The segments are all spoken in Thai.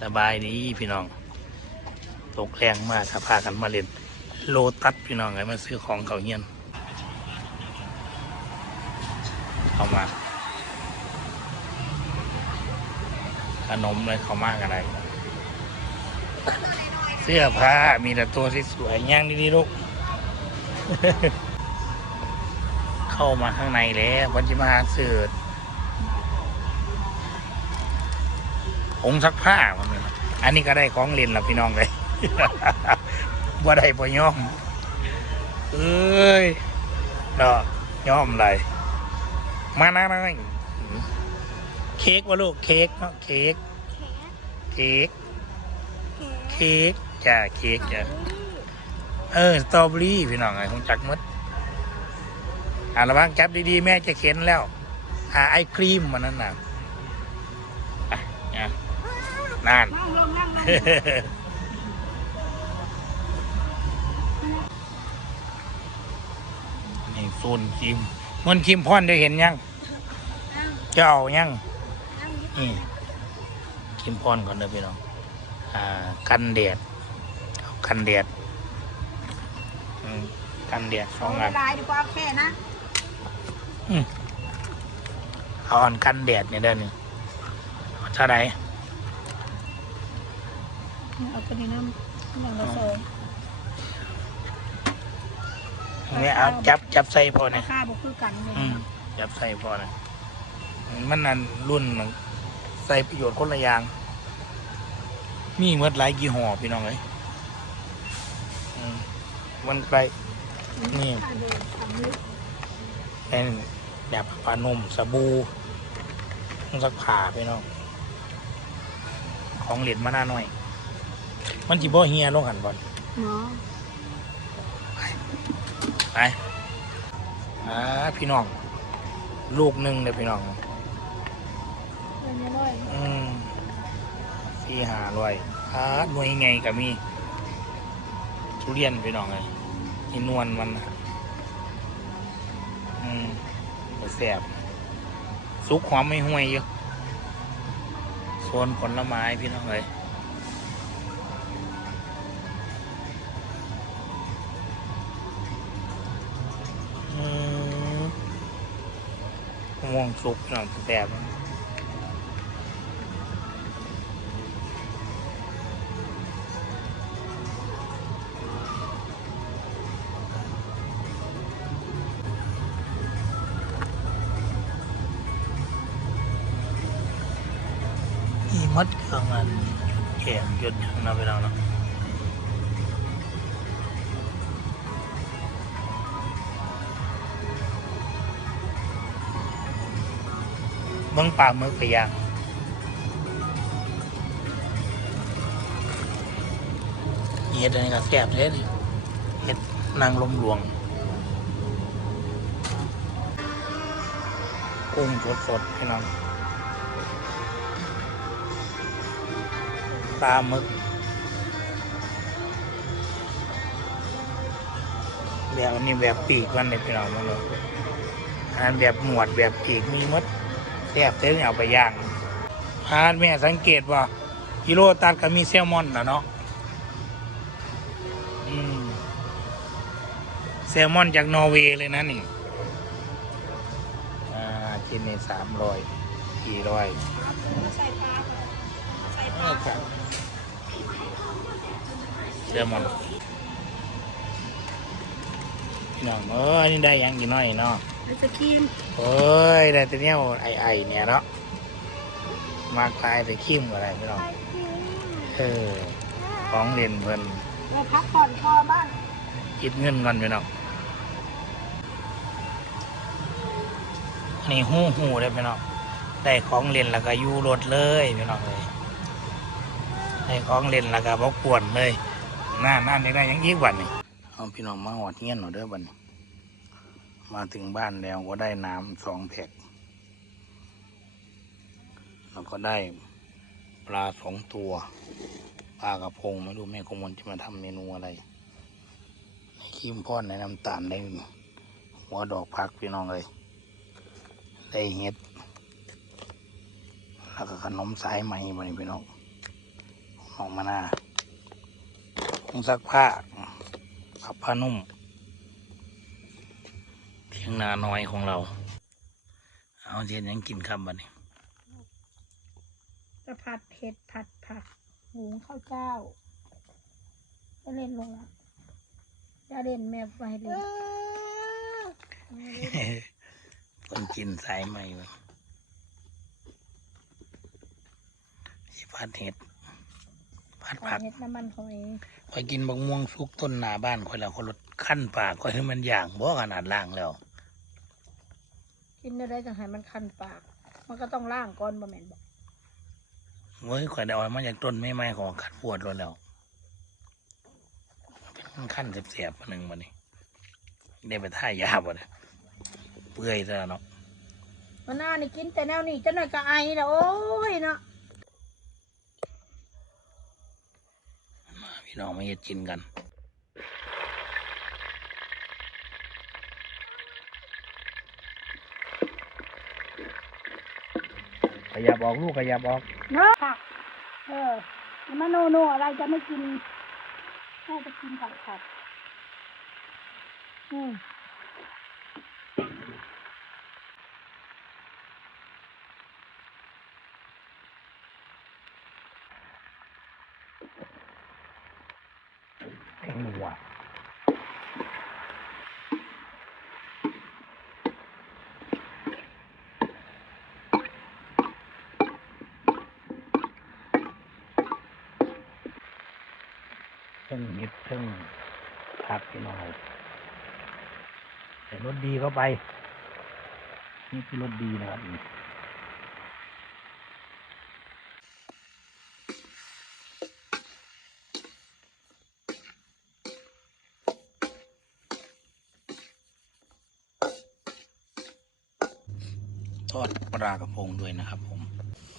สบายดีพี่น้อง ตกแรงมากถ้าพากันมาเล่น โลตัสพี่น้องไงมาซื้อของเขาเฮียนเข้ามา ขนมเลยเข้ามากอะไร เสื้อผ้ามีแต่ตัวที่สวยย่างดีๆลูก เข้ามาข้างในแล้ววันที่มาซื้อ งซักผ้ามันเลยอันนี้ก็ได้ของเล่นละพี่น้องเลยว่าได้ปย่อมเอ้ยเนาะย่อมไรมานั่งนั่งเค้กวะลูกเค้กเนาะเค้กเค้กเค้กจ้าเค้กจ้าเออสตรอเบอรี่พี่น้องไงคงจักมดอ่าระวังจับดีๆ แม่จะเข็นแล้ว อ่าไอครีมมันนั่นน่ะ นั่นนั่งลงนั่งลงนี่ซูนครีมมันครีมพ่อนได้เห็นยังจะเอายังนี่ครีมพ่อนก่อนเด้อพี่น้องอ่ากันแดดเอากันแดดอืมกันแดดสองอันลายดีกว่าแค่นะเอาอันกันแดดเนี่ยเด้อนี่เอาเท่าไหร่ เอาตัวนี้น้ำน้ำละสองเนี่ยเอาจับจับใส่พอราเนี่ยคาบ่คือกันเลยอืมจับใส่พอนะมันนั่นรุ่นมันใส่ประโยชน์คนละอย่าง มีเมื่อหลายยี่ห้อพี่น้องเลยอืมมันไกลนี่ ค่าเดินทำลึกเป็นแบบปลานุ่มสบู่เครื่องซักผ้าพี่น้องของเหรียญมาหน้าหน่อย มันจีบ่เฮียลงหันบอลเนาะไปอ่าพี่น้อง ลูกหนึ่งเลยพี่น้องเงินน้อยอืมสี่หาร้อยอ่าหน่วยไงก็มี ทุเรียนพี่น้องเลยอินวลมันน่ะอืมแต่แสบสุกหอมไม่ห่วยอยู่โซนผลไม้พี่น้องเลย ม่วงสุกพี่องแสบอีมัดเครื่องอันแขมหยุดนะไปแล้วเนาะ เบิ้งปลาหมึกไปย่างเห็ดอันนี้ก็แสบเลยนี่เห็ดนางลมหลวงกุ้งสดๆให้น้องปลาหมึกแบบอันนี้แบบปีกมันเนี่ยพี่น้องมาเลยอันนั้นแบบหมวดแบบปีกมีหมด แทบเส้นเอาไปย่างพาแม่สังเกตว่ากิโลตัดก็มีแซลมอนนะเนาะอืมแซลมอนจากนอร์เวย์เลยนะนี่อ่าชิ้นนี้สามร้อยสี่ร้อยใส่ปลาก่อนใส่ปลาครับเสื้อมันพี่น้องเอ้ยนี่ได้ยังกี่น้อยเนาะ ไอศครีมเอ้ยได้แต่เนี้ยไอไอๆเนี่ยเนาะมากลายไปขี้มอะไรพี่น้องเออของเล่นเพิ่นเราพักผ่อนคอบ้างคิดเงินก่อนพี่น้องอันนี่หู้หูได้พี่น้องได้ของเล่นแล้วก็อยู่รถเลยพี่น้องเลยได้ของเล่นแล้วก็บ่กวนเลยหน้าหน้าได้ได้หยังยิ่งวันนี่เอาพี่น้องมาหอดเงี้ยนหน่อยเด้อบัดน มาถึงบ้านแล้วก็ได้น้ำสองแพ็คแล้วก็ได้ปลาสองตัว ปลากระพงไม่รู้แม่คงมันจะมาทำเมนูอะไรครีมพ่อนในน้ำตาลได้หัวดอกพักพี่น้องเลย ได้เห็ด แล้วก็ขนมสายไหมมานี่พี่น้องออกมาหน้าผงซักผ้าผับผ้านุ่ม ยงนาน้อยของเรา เอาเทียนยังกินคำบันนี้จะผัดเผ็ดผัดผักหุงข้าวเจ้าจะเล่นลงละจะเล่นแม่ไปเลยคนกินสายใหม่เว้ยสิพัดเห็ดพัดผัผัดกเห็ดน้ำมันหอยคอยกินบักม่วงสุกต้นหนาบ้านคอยแล้วคนรถขั้นปากคอยให้มันอย่างบ่ขนาดล่างแล้ว กินได้ได้จังให้มันคันปาก มันก็ต้องล่างก่อนบ่แม่นบอกเว้ยข่อยได้เอามาจากต้นไม้ไม้ของขัดปวดรถแล้วเป็นขั้นเสียบๆมาหนึ่งมานี่ได้ไปท่ายาบ่เนี่ยเปื่อยซะแล้วเนาะมันน่านี่กินแต่แนวนี้จะหน่อยก็ไอแล้วโอ้ยเนาะมาพี่น้องมาเฮ็ดกินกัน ขยับออกลูกขยับออกเนาะเออมันโนโนอะไรจะไม่กินแม่จะกินผักผักอืม แข็งหัว เพิ่งเห็ดเพิ่งผักพี่น้องใส่รสดีเข้าไป นี่คือรสดีนะครับทอดปลากระพงด้วยนะครับผม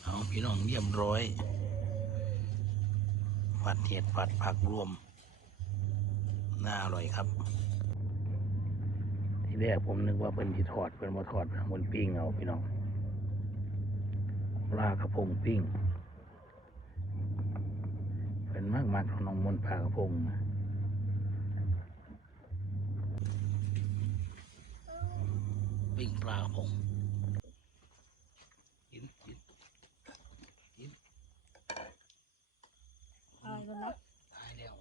เอาพี่น้องเรียบร้อยผัดเห็ดผัดผักรวม น่าอร่อยครับ ทีแรกผมนึกว่าเป็นที่ทอดเป็นมาทอดบนปิ้งเอาพี่น้องปลากระพงปิ้งเป็นมากมากของน้องมนต์ปลากระพงนะปิ้งปลากระพงกินกินกิน อะไรกันเนาะ ตายแล้ว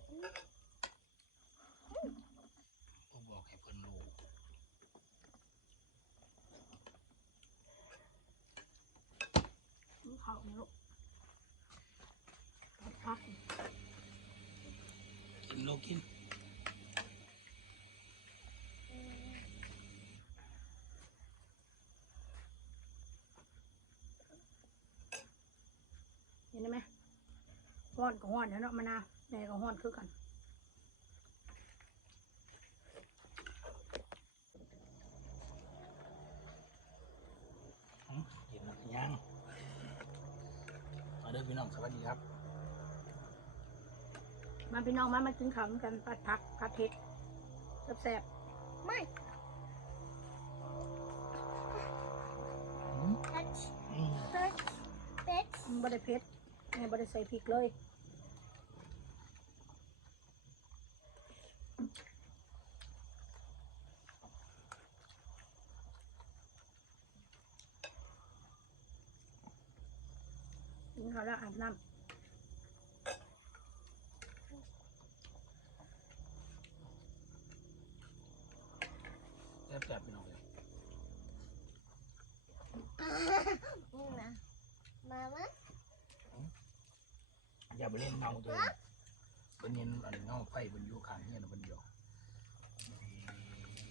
ผมบอกให้เพิ่นรู้ กินข้าวนี่ลูกผัดผักกินโลกินเห็นไหมห้อนก็ห้อนแล้วเนาะมะนาวแม่ก็ห้อนคือกัน อืมเห็นหมดยังมาเด้อพี่น้องสวัสดีครับ มาพี่ น้องมามากินข้าวกันผัดผักผัดเผ็ดแซ่บๆไม่อืมเผ็ดอืมเผ็ดเผ็ดบ่ได้เผ็ดแม่บ่ได้ใส่พริกเลยกินข้าวแล้วอาบน้ำ แซ่บๆพี่น้องเลยนี่นะมามาอย่าไปเล่นเงาตัวเองเป็นเย็นอะไรเงาไฟบนอยู่ข้างเนี่ยนะบนเดียว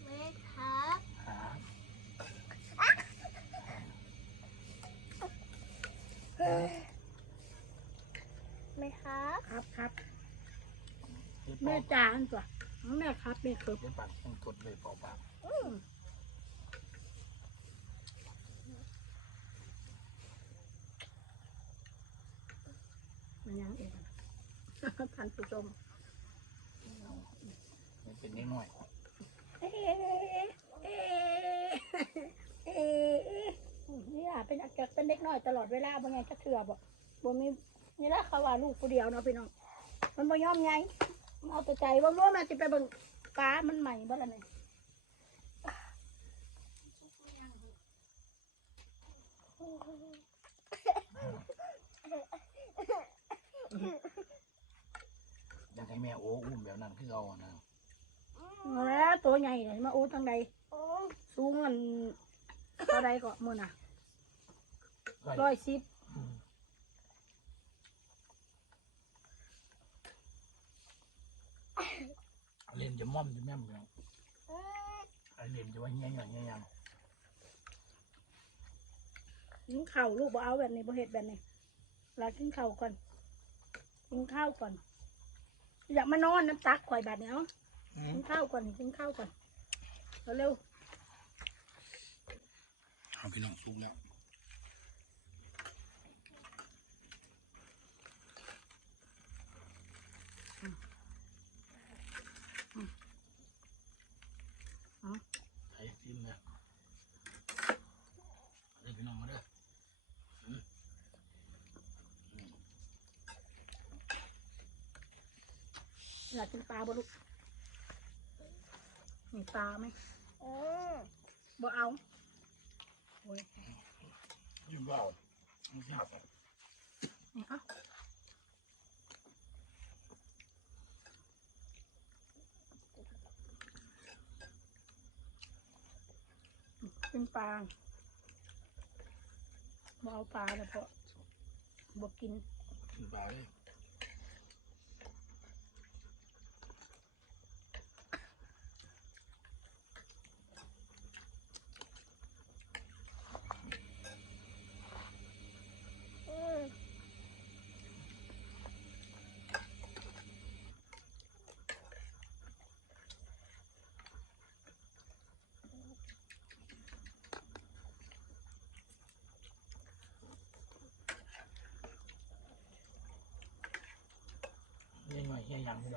แม่ครับหาแม่ครับ ครับครับเดี๋ยวแม่ปอกจานจ้ะ แม่ครับแม่ครับเดี๋ยวปากต้องกดเลยเปล่าปากอืมมันยังเองท่านผู้ชมมันเป็นน้อยเอ๊ะเอ๊ะเอ๊ะนี่อะเป็นอาการเป็นเด็กน้อยตลอดเวลาบางไงจะเถื่อบอกบ่มีนี่แหละเขาว่าลูกผู้เดียวเนาะพี่น้องมันบ่ยอมไงมัน เอาแต่ใจเบิ่งว่ามันจะไปเบิ่งปลามันใหม่บ่ล่ะเนี่ยอยากให้แม่โอ้อุ้มแบบนั้นคือเอาอะนะเอาแล้วตัวใหญ่เลยมาโอ้ทางใดโอ้สูงมันเท่าใดก็มื้อน่ะร้อยร้อยสิบ เล่น จะม่อมจะแม่มอยู่อืมไอ้เล่นจะว่าเงี้ยอย่างเงี้ยอย่างกินข้าวลูกบ่เอาแบบนี้บ่เฮ็ดแบบนี้ลากินข้าวก่อนกินข้าวก่อน อยากมานอนน้ำตักข่อยบาดเนี้ยกินข้าวก่อนกินข้าวก่อนเร็วเอาพี่น้องซุกแล้ว ๆเอา ไอ้ซิมเนี่ยเด้อพี่น้องมาเด้อ อยากกินปลาบ่ลูกมีปลาไหมอืมบ่เอาโอ้ยยืมเบาไม่ทราบนี่เอากินปลาบ่เอาปลาเลยเพราะบ่กินกินปลาเลย อืม เงี้ยหน่อยเงี้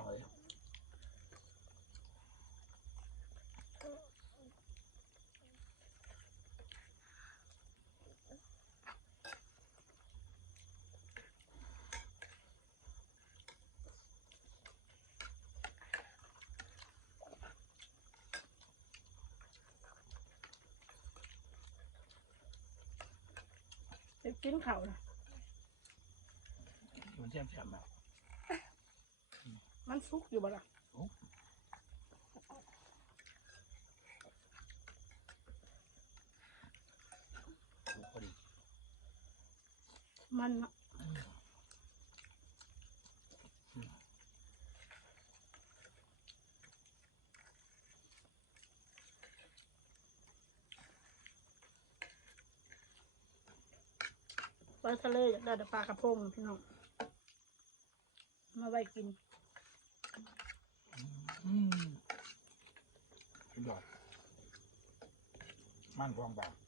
ย มันซุกอยู่บ่ล่ะสุกพอดีมันนะปลาทะเลอยากได้แต่ปลากระพงพี่น้อง มาไว้กิน อืมสุดยอดมันฟองเปล่าอื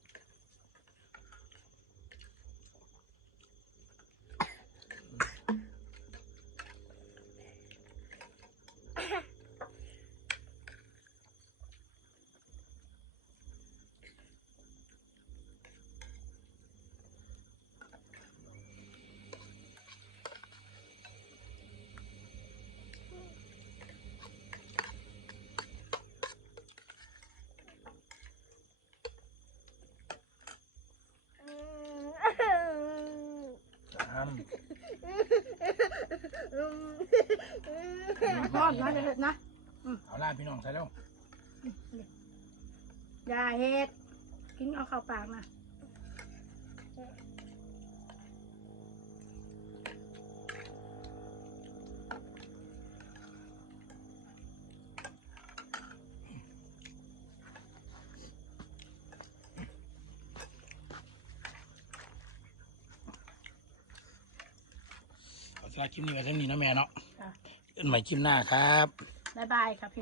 ทอดนะจะเห็ดนะเอาล่าพี่น้องใส่แล้วอย่าเห็ดกินเอาเข้าปากนะ คลิปนี้ไว้เท่านี้นะแม่เนาะค่ะ เอ็นใหม่คลิปหน้าครับ บ๊ายบายค่ะพี่น้อง